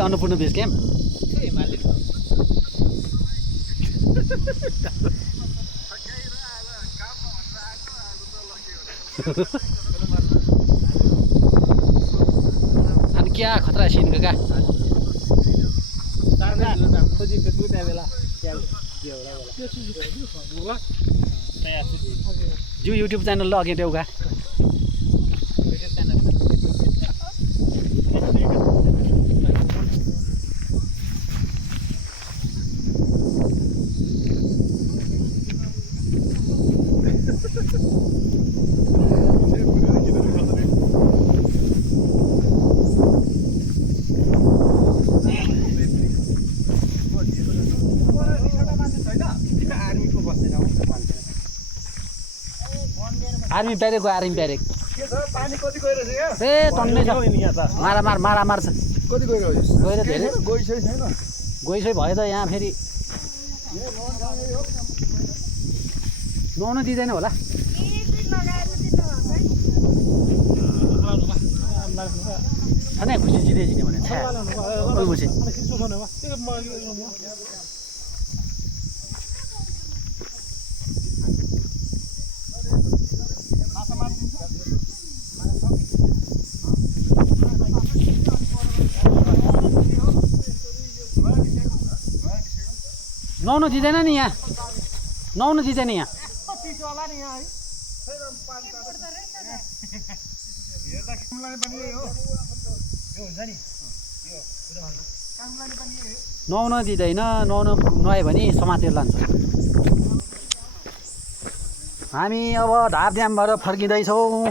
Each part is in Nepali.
अन्नपूर्ण बेस क्याम्प अनि क्या खतरा सिन का जो युट्युब च्यानल ल अघि देउगा आर्मी ब्यारेक आर्मी ब्यारेक पानी कति गइरहेछ यहाँ ए टन्नै छ मारा मार्छ कति गइरहेछ गएर धेरै गइसै छैन गइसै भयो त यहाँ फेरि नुहाउन दिँदैन होला अनि खुसी जित्दै जित्यो भने खुसी नुहाउनु दिँदैन नि यहाँ नुहाउनु दिँदैन यहाँ नुहाउन दिँदैन नुहाउनु नुहायो भने समातेर लान्छ हामी अब धापड्यामबाट फर्किँदैछौँ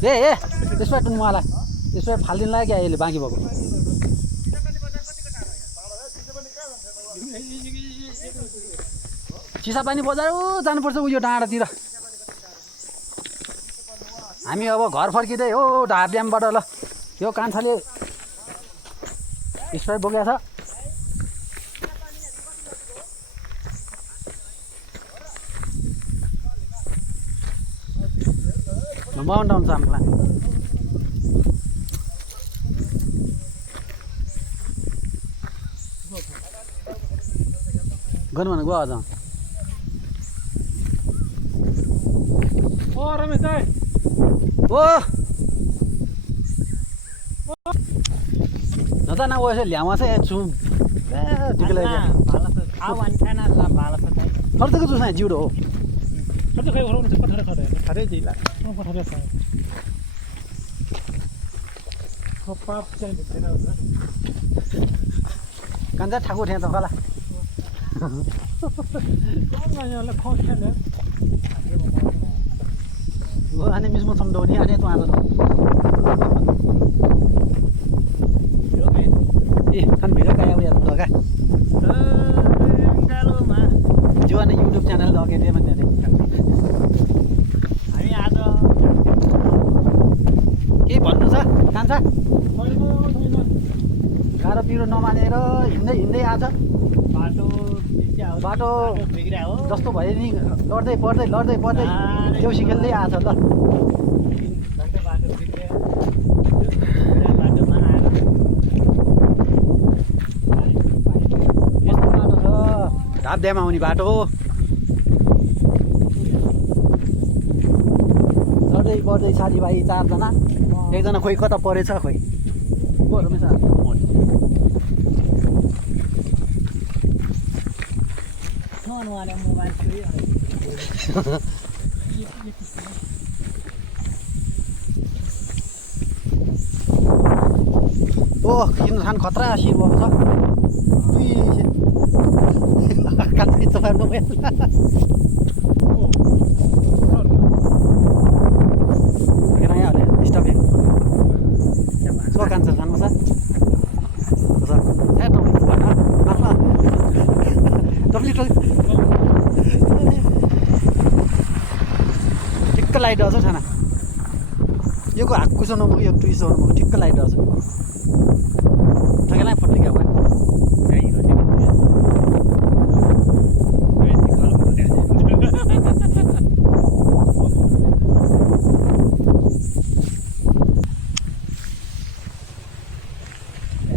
ए त्यसबाट मलाई त्यसबाट फालिदिनु लाग्यो क्या अहिले बाँकी भएको चिसापानी बजार जानुपर्छ उयो डाँडातिर हामी अब घर फर्किँदै हो धापड्यामबाट ल यो कान्छाले स्प्राइट बोकेको छ माउन्टाउन छ हामीलाई गर्नु भने गयो अझ ओ रमेश दाइ ओ नता ना वैसे ल्यामा चाहिँ चुम ठिक लाग्यो फर्तको जुस नै जिउडो हो कति खै ओराउनु छ पठारे खादै जिला पठारे छ खपाप चाहिँ भेटेन कान्छा ठाकुर थिएँ त कला यहाँलाई खस्छ हो अनि मिसमो सम्झाउने अनि त आँदो ए खान भिडियो गयो उयो त का जो अनि युट्युब च्यानल लगे दिए भने हामी आज के भन्नु छ कान्छा गाह्रो पिरो नमानेर हिँड्दै हिँड्दै आज बाटो जस्तो भयो नि लड्दै पर्दै देउसी खेल्दै आछ ल यस्तो बाटो छ धापड्याम आउने बाटो लड्दै पर्दै साथीभाइ 4 जना एकजना खोइ कता परेछ खोइ को रमेश ओह किन खान खतरा सिर भएको छ काट्दै चपार्नु सो कान्छ खानु छ ठिक्क लाइट आउँछ खाना यो को हात कुसो नमुको यो टुइसो नमुको ठिक्क लाइट आउँछ ठगेलाई फट्ने क्या भयो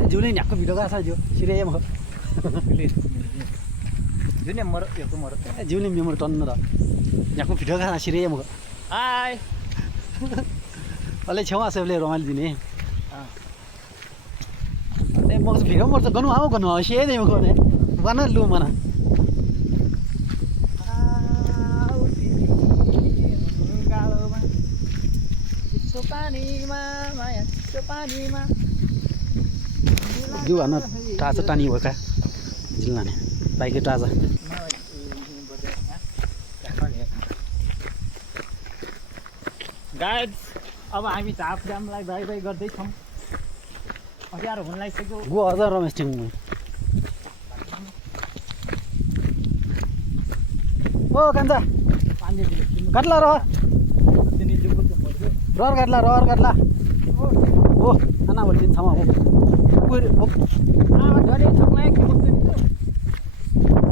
जिउले ढ्याक्क भिडियो का साजो सिरे म जुने मर यो मर जिउले मेमोरी टन्न र यहाँको भिडियो का सिरे म हाय अलि छेउमा सबले रमाइलो दिने ए म भिडियो मर्छ गर्नु आऊ सिए दे म गर्ने बना लु मना जिउ हान्न टाचा टानी भयो क्या जिल्ला नि बाइक टाचा गाइस अब हामी झाप ड्यामलाई बाई बाई गर्दैछौँ अँध्यारो हुन लागिसक्यो गो अझ रमेश टिङ ओ कान्छा काट्ला र रहर काट्ला ओ खाना भनिदिनु ठाउँमा हो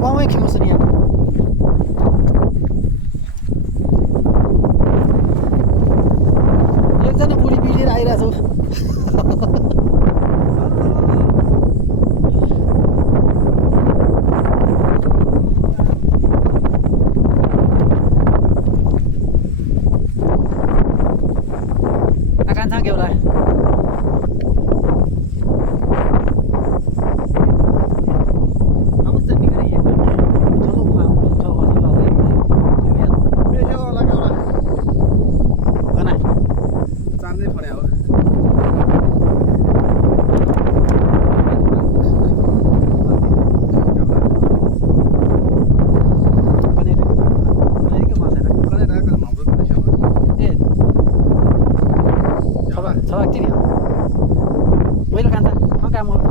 गाउँमै खेल्नुहोस् नि यहाँ एकजना बुढी बिलिएर आइरहेको छु आकाङ्क्षा के होला Sabak tini. Wait, Kansah. How come?